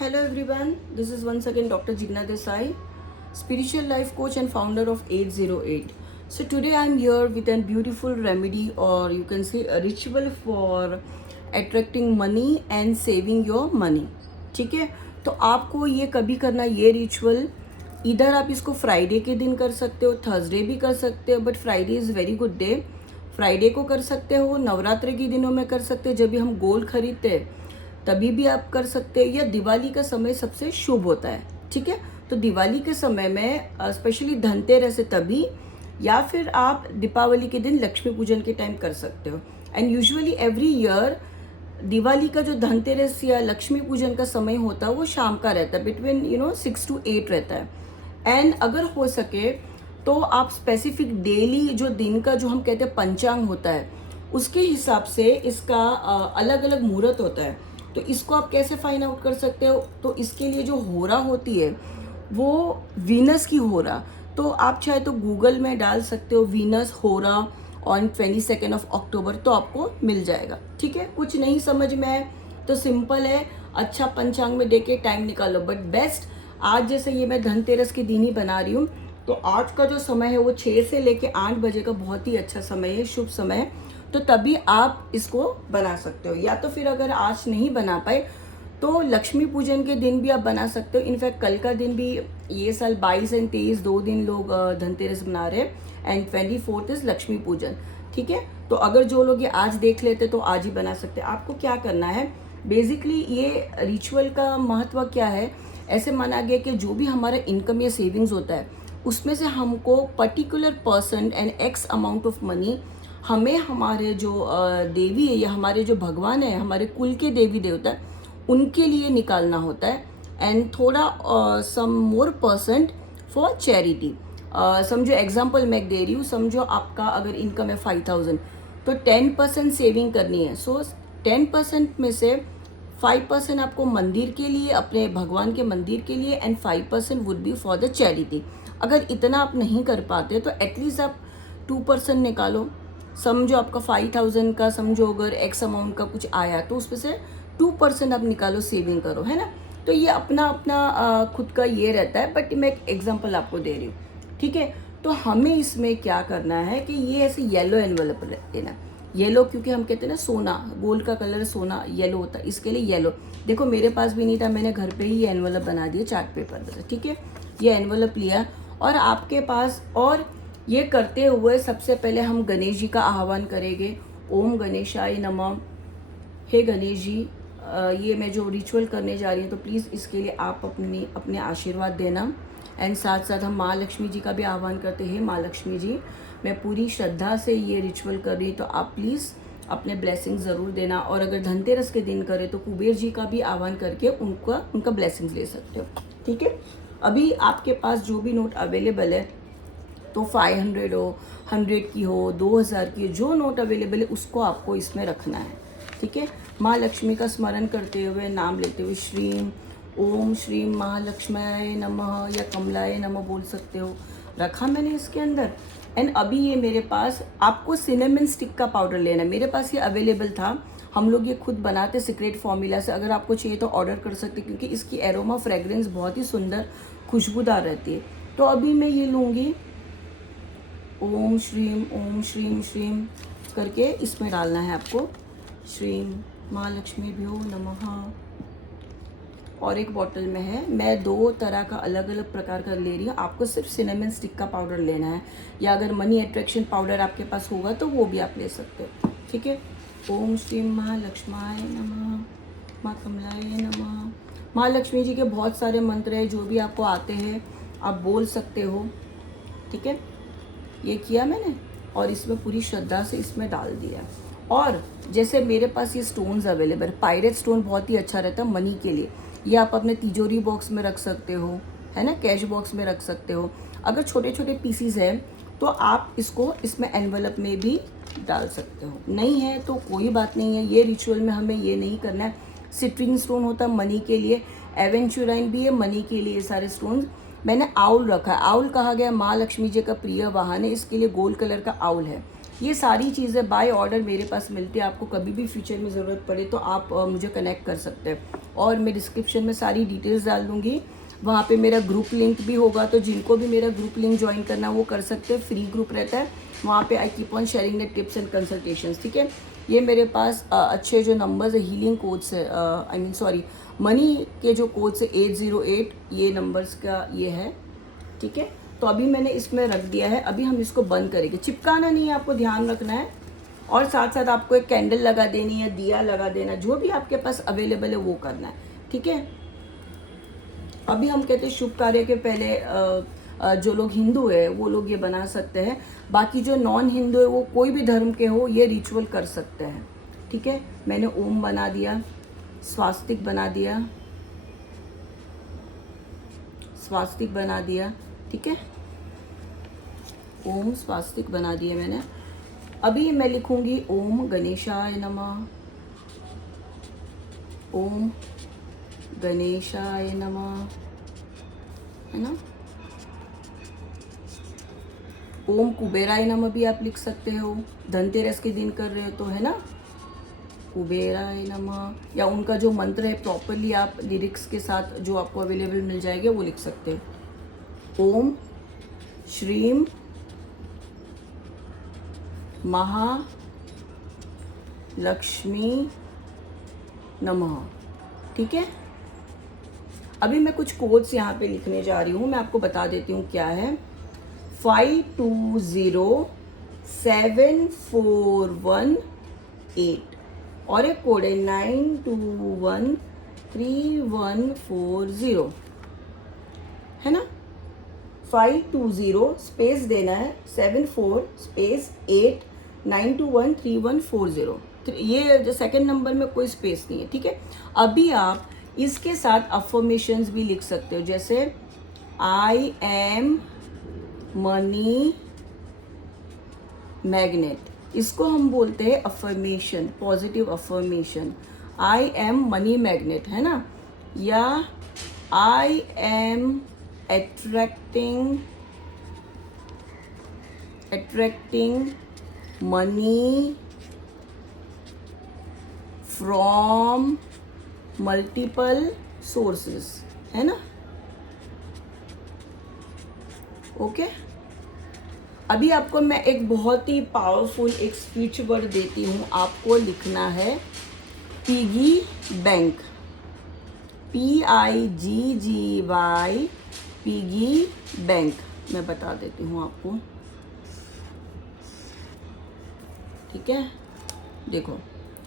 Hello everyone, this is once again Dr. Jigna Desai, spiritual life coach and founder of 808. So today I'm here with a beautiful remedy, or you can say a ritual for attracting money and saving your money. ठीक है, तो आपको ये कभी करना, ये ritual इधर आप इसको फ्राइडे के दिन कर सकते हो, थर्सडे भी कर सकते हो, but Friday is very good day. Friday को कर सकते हो, नवरात्र के दिनों में कर सकते हो, जब भी हम गोल्ड खरीदते हैं तभी भी आप कर सकते हैं, या दिवाली का समय सबसे शुभ होता है। ठीक है, तो दिवाली के समय में स्पेशली धनतेरस है तभी, या फिर आप दीपावली के दिन लक्ष्मी पूजन के टाइम कर सकते हो। And usually every year Diwali का जो धनतेरस या लक्ष्मी पूजन का समय होता है वो शाम का रहता है, बिटवीन 6 to 8 रहता है। एंड अगर हो सके तो आप स्पेसिफिक डेली जो दिन का जो हम कहते हैं पंचांग होता है उसके हिसाब से इसका अलग अलग मुहूर्त होता है। तो इसको आप कैसे फाइंड आउट कर सकते हो? तो इसके लिए जो होरा होती है वो वीनस की होरा, तो आप चाहे तो गूगल में डाल सकते हो वीनस होरा ऑन 22 अक्टूबर, तो आपको मिल जाएगा। ठीक है, कुछ नहीं समझ में आए तो सिंपल है, अच्छा पंचांग में देके टाइम निकालो। बट बेस्ट आज जैसे ये मैं धनतेरस के दिन ही बना रही हूँ, तो आज का जो समय है वो 6 से लेके 8 बजे का बहुत ही अच्छा समय है, शुभ समय है। तो तभी आप इसको बना सकते हो, या तो फिर अगर आज नहीं बना पाए तो लक्ष्मी पूजन के दिन भी आप बना सकते हो। इनफैक्ट कल का दिन भी, ये साल 22 और 23 2 दिन लोग धनतेरस बना रहे हैं, एंड 24 इज लक्ष्मी पूजन। ठीक है, तो अगर जो लोग ये आज देख लेते तो आज ही बना सकते हैं। आपको क्या करना है, बेसिकली ये रिचुअल का महत्व क्या है, ऐसे माना गया कि जो भी हमारा इनकम या सेविंग्स होता है उसमें से हमको particular percent and x amount of money हमें हमारे जो देवी है या हमारे जो भगवान है, हमारे कुल के देवी देवता है, उनके लिए निकालना होता है। एंड थोड़ा सम मोर परसेंट फॉर चैरिटी। समझो एग्जांपल मैं दे रही हूँ, समझो आपका अगर इनकम है 5000, तो 10% सेविंग करनी है। सो 10% में से 5% आपको मंदिर के लिए, अपने भगवान के मंदिर के लिए, and 5% would be for the charity. अगर इतना आप नहीं कर पाते तो एटलीस्ट आप 2% निकालो। समझो आपका 5000 का, समझो अगर एक्स अमाउंट का कुछ आया तो उसमें से 2% आप निकालो, सेविंग करो, है ना। तो ये अपना अपना खुद का ये रहता है, बट मैं एक एग्जांपल आपको दे रही हूँ। ठीक है, तो हमें इसमें क्या करना है कि ये ऐसे येलो एनवलप लेना। येलो क्योंकि हम कहते हैं ना, सोना, गोल्ड का कलर सोना येलो होता है, इसके लिए येलो। देखो मेरे पास भी नहीं था, मैंने घर पे ही एनवलप बना दिया चार्ट पेपर से। ठीक है, ये एनवलप लिया, और आपके पास, और ये करते हुए सबसे पहले हम गणेश जी का आह्वान करेंगे। ओम गणेशाय नमः। हे गणेश जी, ये मैं जो रिचुअल करने जा रही हूँ तो प्लीज़ इसके लिए आप अपने आशीर्वाद देना। एंड साथ साथ हम माँ लक्ष्मी जी का भी आह्वान करते हैं। माँ लक्ष्मी जी, मैं पूरी श्रद्धा से ये रिचुअल कर रही हूँ, तो आप प्लीज़ अपने ब्लेसिंग ज़रूर देना। और अगर धनतेरस के दिन करें तो कुबेर जी का भी आह्वान करके उनका ब्लेसिंग्स ले सकते हो। ठीक है, अभी आपके पास जो भी नोट अवेलेबल है, तो 500 हो, 100 की हो, 2000 की हो, जो नोट अवेलेबल है उसको आपको इसमें रखना है। ठीक है, माँ लक्ष्मी का स्मरण करते हुए, नाम लेते हुए, श्रीम ओम श्रीम महालक्ष्म्याय नमः या कमलाय नमः बोल सकते हो। रखा मैंने इसके अंदर। एंड अभी ये मेरे पास, आपको सिनेमन स्टिक का पाउडर लेना है, मेरे पास ये अवेलेबल था। हम लोग ये खुद बनाते सीक्रेट फॉर्मूला से, अगर आपको चाहिए तो ऑर्डर कर सकते, क्योंकि इसकी एरोमा फ्रेग्रेंस बहुत ही सुंदर खुशबूदार रहती है। तो अभी मैं ये लूँगी, ओम श्रीम श्रीम करके इसमें डालना है आपको। श्रीम महालक्ष्मी भ्यो नमः। और एक बॉटल में है, मैं 2 तरह का अलग अलग प्रकार का ले रही हूँ। आपको सिर्फ सिनेमन स्टिक का पाउडर लेना है, या अगर मनी अट्रैक्शन पाउडर आपके पास होगा तो वो भी आप ले सकते हो। ठीक है, ओम श्रीम महालक्ष्माय नमः, माँ कमलाय नमः। महालक्ष्मी जी के बहुत सारे मंत्र हैं, जो भी आपको आते हैं आप बोल सकते हो। ठीक है, ये किया मैंने, और इसमें पूरी श्रद्धा से इसमें डाल दिया। और जैसे मेरे पास ये स्टोन्स अवेलेबल, पायरेट स्टोन बहुत ही अच्छा रहता है मनी के लिए। ये आप अपने तिजोरी बॉक्स में रख सकते हो, है ना, कैश बॉक्स में रख सकते हो। अगर छोटे छोटे पीसीज हैं तो आप इसको इसमें एनवलप में भी डाल सकते हो। नहीं है तो कोई बात नहीं है, ये रिचुअल में हमें ये नहीं करना है। सिट्रिन स्टोन होता है मनी के लिए, एवेंचुराइन भी है मनी के लिए। ये सारे स्टोन्स मैंने आउल रखा है। आउल कहा गया माँ लक्ष्मी जी का प्रिय वाहन है, इसके लिए गोल्ड कलर का आउल है। ये सारी चीज़ें बाय ऑर्डर मेरे पास मिलती है। आपको कभी भी फ्यूचर में ज़रूरत पड़े तो आप मुझे कनेक्ट कर सकते हैं, और मैं डिस्क्रिप्शन में सारी डिटेल्स डाल दूँगी। वहाँ पे मेरा ग्रुप लिंक भी होगा, तो जिनको भी मेरा ग्रुप लिंक ज्वाइन करना वो कर सकते हैं। फ्री ग्रुप रहता है वहाँ पे। I keep on sharing the tips and consultations, ठीक है। ये मेरे पास अच्छे जो नंबर्स है, हीलिंग कोड्स है, आई मीन सॉरी, मनी के जो कोड्स है 808, ये नंबर्स का ये है, ठीक है। तो अभी मैंने इसमें रख दिया है। अभी हम इसको बंद करेंगे, चिपकाना नहीं है, आपको ध्यान रखना है। और साथ साथ आपको एक कैंडल लगा देनी है, दिया लगा देना, जो भी आपके पास अवेलेबल है वो करना है, ठीक है। अभी हम कहते हैं शुभ कार्य के पहले जो लोग हिंदू है वो लोग ये बना सकते हैं। बाकी जो नॉन हिंदू है वो कोई भी धर्म के हो ये रिचुअल कर सकते हैं, ठीक है। मैंने ओम बना दिया, स्वास्तिक बना दिया, स्वास्तिक बना दिया, ठीक है। ओम स्वास्तिक बना दिया मैंने। अभी मैं लिखूंगी ओम गणेशाय नमः, ओम गणेशाय नमः, है ना। ओम कुबेराय नमः भी आप लिख सकते हो, धनतेरस के दिन कर रहे हो तो, है ना। कुबेराय नमः, या उनका जो मंत्र है प्रॉपरली आप लिरिक्स के साथ जो आपको अवेलेबल मिल जाएंगे वो लिख सकते हैं। ओम श्रीम महालक्ष्मी नमः, ठीक है। अभी मैं कुछ कोड्स यहाँ पे लिखने जा रही हूँ, मैं आपको बता देती हूँ क्या है। 520741 और एक कोड है 9213140, है ना। 520 स्पेस देना है, 74 स्पेस 8 9213140। ये जो सेकंड नंबर में कोई स्पेस नहीं है, ठीक है। अभी आप इसके साथ अफर्मेशंस भी लिख सकते हो, जैसे आई एम मनी मैग्नेट, इसको हम बोलते हैं affirmation, positive affirmation. I am money magnet, है ना। या I am attracting money from multiple sources, है ना। ओके। अभी आपको मैं एक बहुत ही पावरफुल एक स्पीच वर्ड देती हूँ, आपको लिखना है piggy bank, PIGGY, piggy bank. मैं बता देती हूँ आपको, ठीक है। देखो,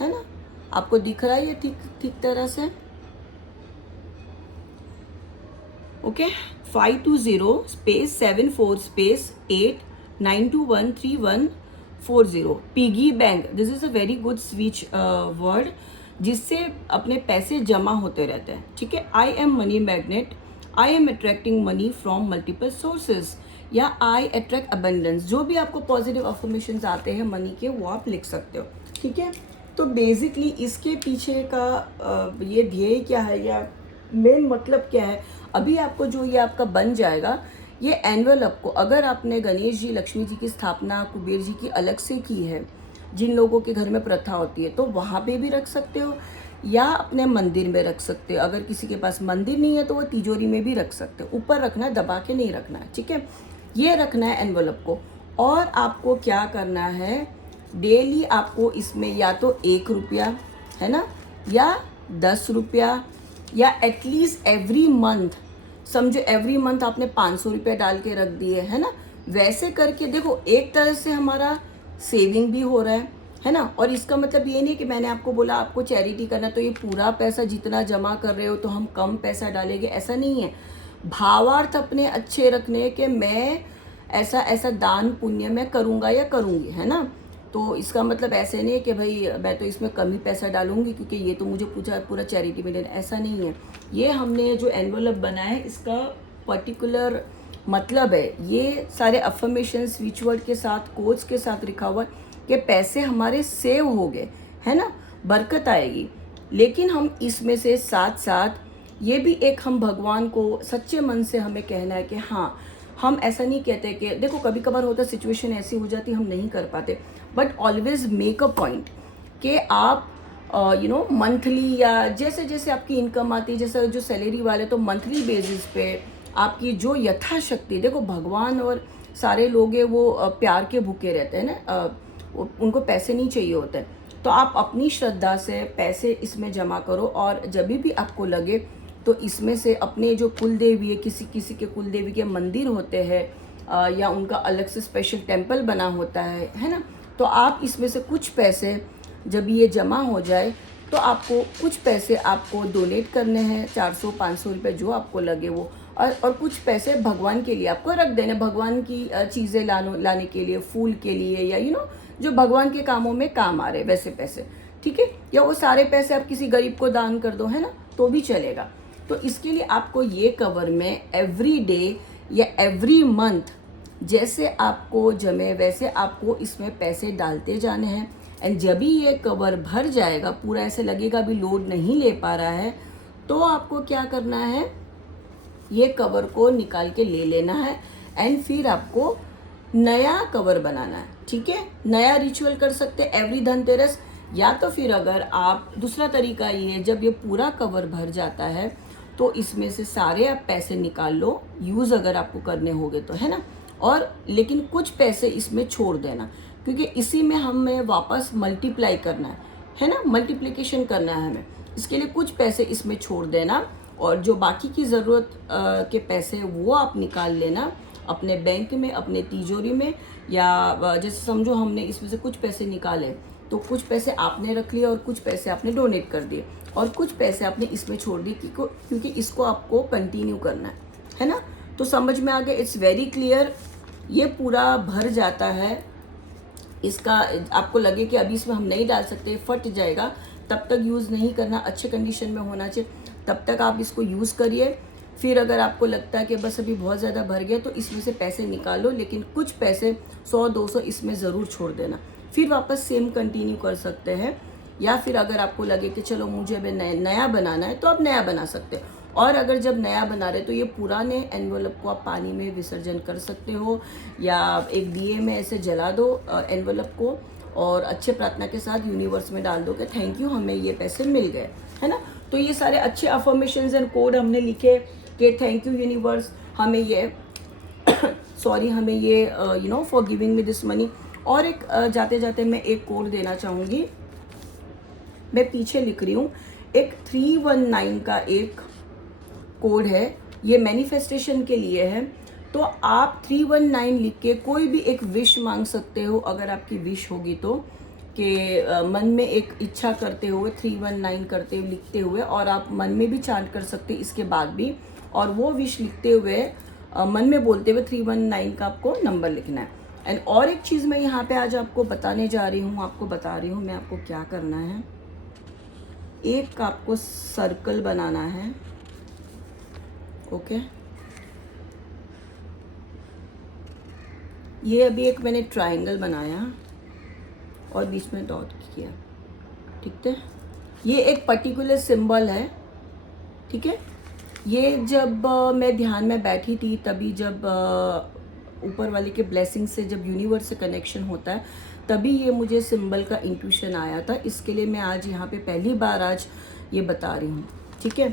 है ना, आपको दिख रहा है ये ठीक तरह से। Okay. 520 space 74 space 8 9213140, piggy bank. This is a very good speech word, जिससे अपने पैसे जमा होते रहते हैं, ठीक है। I am money magnet, I am attracting money from multiple sources, या आई अट्रैक्ट अबंडेंस। जो भी आपको पॉजिटिव अफर्मेशंस आते हैं मनी के, वो आप लिख सकते हो, ठीक है। तो बेसिकली इसके पीछे का ये ध्येय क्या है या मेन मतलब क्या है, अभी आपको जो ये आपका बन जाएगा, ये एनवेलप को अगर आपने गणेश जी लक्ष्मी जी की स्थापना कुबेर जी की अलग से की है, जिन लोगों के घर में प्रथा होती है, तो वहाँ पे भी रख सकते हो या अपने मंदिर में रख सकते हो। अगर किसी के पास मंदिर नहीं है तो वो तिजोरी में भी रख सकते हो। ऊपर रखना है, दबा के नहीं रखना है, ठीक है। ये रखना है एनवेलप को। और आपको क्या करना है, डेली आपको इसमें या तो 1 रुपया, है ना, या 10 रुपया, या एटलीस्ट एवरी मंथ, समझो एवरी मंथ आपने 500 रुपया डाल के रख दिए, है ना। वैसे करके देखो, एक तरह से हमारा सेविंग भी हो रहा है ना। और इसका मतलब ये नहीं कि मैंने आपको बोला आपको चैरिटी करना तो ये पूरा पैसा जितना जमा कर रहे हो तो हम कम पैसा डालेंगे, ऐसा नहीं है। भावार्थ अपने अच्छे रखने के, मैं ऐसा दान पुण्य मैं करूँगा या करूँगी, है ना। तो इसका मतलब ऐसे नहीं है कि भाई मैं तो इसमें कम ही पैसा डालूंगी क्योंकि ये तो मुझे पूरा चैरिटी में देना, ऐसा नहीं है। ये हमने जो एनवेलप बनाया है इसका पर्टिकुलर मतलब है, ये सारे अफर्मेशन स्विच वर्ड के साथ, कोड्स के साथ लिखा हुआ कि पैसे हमारे सेव हो गए, है ना, बरकत आएगी। लेकिन हम इसमें से साथ साथ ये भी एक हम भगवान को सच्चे मन से हमें कहना है कि हाँ, हम ऐसा नहीं कहते कि देखो कभी कभार होता है सिचुएशन ऐसी हो जाती हम नहीं कर पाते, but always make a point कि आप मंथली या जैसे जैसे आपकी इनकम आती है, जैसे जो सैलरी वाले तो मंथली बेसिस पे आपकी जो यथाशक्ति, देखो भगवान और सारे लोग हैं वो प्यार के भूखे रहते हैं ना, उनको पैसे नहीं चाहिए होते हैं, तो आप अपनी श्रद्धा से पैसे इसमें जमा करो और जब भी आपको लगे तो इसमें से अपने जो कुल देवी है, किसी किसी के कुल देवी के मंदिर होते हैं या उनका अलग से स्पेशल टेम्पल बना होता है ना, तो आप इसमें से कुछ पैसे जब ये जमा हो जाए तो आपको कुछ पैसे आपको डोनेट करने हैं, 400-500 रुपये जो आपको लगे वो, और कुछ पैसे भगवान के लिए आपको रख देने, भगवान की चीज़ें लाने के लिए, फूल के लिए, या जो भगवान के कामों में काम आ रहे वैसे पैसे, ठीक है। या वो सारे पैसे आप किसी गरीब को दान कर दो, है ना, तो भी चलेगा। तो इसके लिए आपको ये कवर में एवरी डे या एवरी मंथ जैसे आपको जमे वैसे आपको इसमें पैसे डालते जाने हैं। एंड जब भी ये कवर भर जाएगा, पूरा ऐसे लगेगा भी लोड नहीं ले पा रहा है, तो आपको क्या करना है, ये कवर को निकाल के ले लेना है एंड फिर आपको नया कवर बनाना है, ठीक है। नया रिचुअल कर सकते हैं एवरी धनतेरस, या तो फिर अगर आप दूसरा तरीका ये है, जब ये पूरा कवर भर जाता है तो इसमें से सारे आप पैसे निकाल लो, यूज़ अगर आपको करने होंगे तो, है ना, और लेकिन कुछ पैसे इसमें छोड़ देना, क्योंकि इसी में हमें वापस मल्टीप्लाई करना है ना, मल्टीप्लिकेशन करना है हमें, इसके लिए कुछ पैसे इसमें छोड़ देना और जो बाकी की ज़रूरत के पैसे वो आप निकाल लेना अपने बैंक में, अपने तिजोरी में, या जैसे समझो हमने इसमें से कुछ पैसे निकाले तो कुछ पैसे आपने रख लिए और कुछ पैसे आपने डोनेट कर दिए और कुछ पैसे आपने इसमें छोड़ दिए क्योंकि इसको आपको कंटिन्यू करना है ना। तो समझ में आ गया, इट्स वेरी क्लियर। ये पूरा भर जाता है, इसका आपको लगे कि अभी इसमें हम नहीं डाल सकते, फट जाएगा, तब तक यूज़ नहीं करना, अच्छे कंडीशन में होना चाहिए, तब तक आप इसको यूज़ करिए। फिर अगर आपको लगता है कि बस अभी बहुत ज़्यादा भर गया तो इसमें से पैसे निकालो, लेकिन कुछ पैसे 100-200 इसमें ज़रूर छोड़ देना, फिर वापस सेम कंटिन्यू कर सकते हैं। या फिर अगर आपको लगे कि चलो मुझे अभी नया बनाना है तो आप नया बना सकते हैं, और अगर जब नया बना रहे तो ये पुराने एनवलप को आप पानी में विसर्जन कर सकते हो या एक दिए में ऐसे जला दो एनवलप को और अच्छे प्रार्थना के साथ यूनिवर्स में डाल दो कि थैंक यू, हमें ये पैसे मिल गए, है ना। तो ये सारे अच्छे अफर्मेशंस एंड कोड हमने लिखे कि थैंक यू यूनिवर्स, हमें ये सॉरी हमें ये for giving me this money. और एक जाते जाते मैं एक कोड देना चाहूँगी, मैं पीछे लिख रही हूँ, एक 319 का एक कोड है, ये मैनिफेस्टेशन के लिए है। तो आप 319 लिख के कोई भी एक विश मांग सकते हो, अगर आपकी विश होगी तो, कि मन में एक इच्छा करते हुए 319 करते हुए लिखते हुए, और आप मन में भी चांट कर सकते इसके बाद भी, और वो विश लिखते हुए मन में बोलते हुए 319 का आपको नंबर लिखना है। एंड और एक चीज़ मैं यहाँ पे आज आपको बताने जा रही हूँ, आपको बता रही हूँ मैं आपको क्या करना है। एक आपको सर्कल बनाना है, ओके। ये अभी एक मैंने ट्रायंगल बनाया और बीच में डॉट किया, ठीक है। ये एक पर्टिकुलर सिंबल है, ठीक है। ये जब मैं ध्यान में बैठी थी तभी, जब ऊपर वाले के ब्लेसिंग से, जब यूनिवर्स से कनेक्शन होता है तभी ये मुझे सिंबल का इंट्यूशन आया था। इसके लिए मैं आज यहाँ पे पहली बार आज ये बता रही हूँ, ठीक है।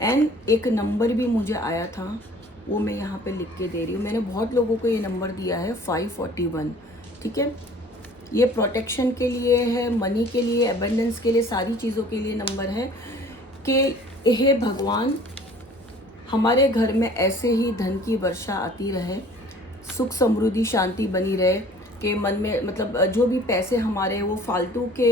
एंड एक नंबर भी मुझे आया था, वो मैं यहाँ पे लिख के दे रही हूँ। मैंने बहुत लोगों को ये नंबर दिया है 541, ठीक है। ये प्रोटेक्शन के लिए है, मनी के लिए, एबंडेंस के लिए, सारी चीज़ों के लिए नंबर है कि हे भगवान, हमारे घर में ऐसे ही धन की वर्षा आती रहे, सुख समृद्धि शांति बनी रहे, कि मन में मतलब जो भी पैसे हमारे वो फालतू के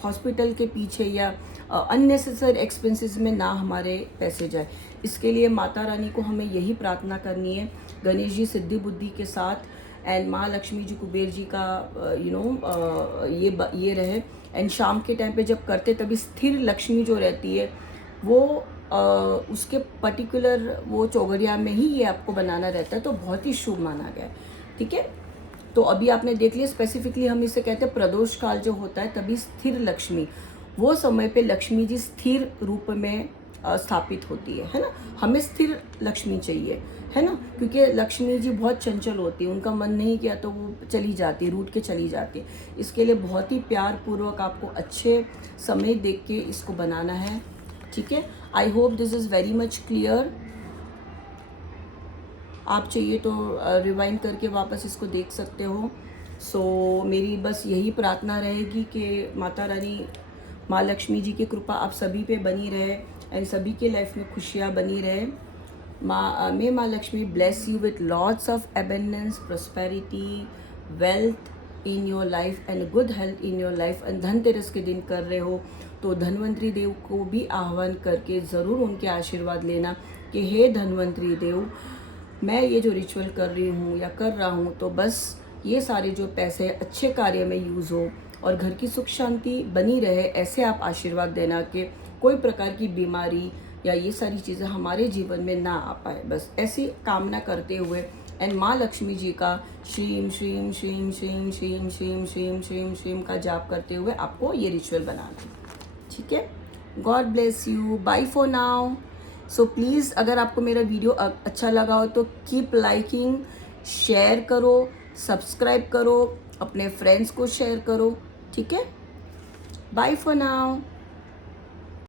हॉस्पिटल के पीछे या अननेसेसरी एक्सपेंसेस में ना हमारे पैसे जाए। इसके लिए माता रानी को हमें यही प्रार्थना करनी है, गणेश जी सिद्धि बुद्धि के साथ, एंड माँ लक्ष्मी जी, कुबेर जी का ये रहे। एंड शाम के टाइम पे जब करते तभी स्थिर लक्ष्मी जो रहती है वो उसके पर्टिकुलर वो चौगड़िया में ही ये आपको बनाना रहता है, तो बहुत ही शुभ माना गया है, ठीक है। तो अभी आपने देख लिया, स्पेसिफिकली हम इसे कहते हैं प्रदोष काल जो होता है तभी स्थिर लक्ष्मी, वो समय पे लक्ष्मी जी स्थिर रूप में स्थापित होती है ना। हमें स्थिर लक्ष्मी चाहिए, है ना, क्योंकि लक्ष्मी जी बहुत चंचल होती है, उनका मन नहीं किया तो वो चली जाती है, रूठ के चली जाती है। इसके लिए बहुत ही प्यार पूर्वक आपको अच्छे समय देख के इसको बनाना है, ठीक है। I hope this is very much clear. आप चाहिए तो रिवाइंड करके वापस इसको देख सकते हो। मेरी बस यही प्रार्थना रहेगी कि माता रानी माँ लक्ष्मी जी की कृपा आप सभी पे बनी रहे एंड सभी के लाइफ में खुशियाँ बनी रहे। मे माँ Lakshmi bless you with lots of abundance, prosperity, wealth in your life and good health in your life. And Dhanteras के दिन कर रहे हो तो धन्वंतरी देव को भी आह्वान करके ज़रूर उनके आशीर्वाद लेना कि हे धन्वंतरी देव, मैं ये जो रिचुअल कर रही हूँ या कर रहा हूँ तो बस ये सारे जो पैसे अच्छे कार्य में यूज़ हो और घर की सुख शांति बनी रहे, ऐसे आप आशीर्वाद देना कि कोई प्रकार की बीमारी या ये सारी चीज़ें हमारे जीवन में ना आ पाए। बस ऐसी कामना करते हुए एंड माँ लक्ष्मी जी का श्रीम श्रीम श्रीम श्रीम श्रीम श्रीम श्रीम श्रीम श्रीम का जाप करते हुए आपको ये रिचुअल बनाना है, ठीक है। God bless you, bye for now. So please अगर आपको मेरा वीडियो अच्छा लगा हो तो कीप लाइकिंग, शेयर करो, सब्सक्राइब करो, अपने फ्रेंड्स को शेयर करो, ठीक है। Bye for now.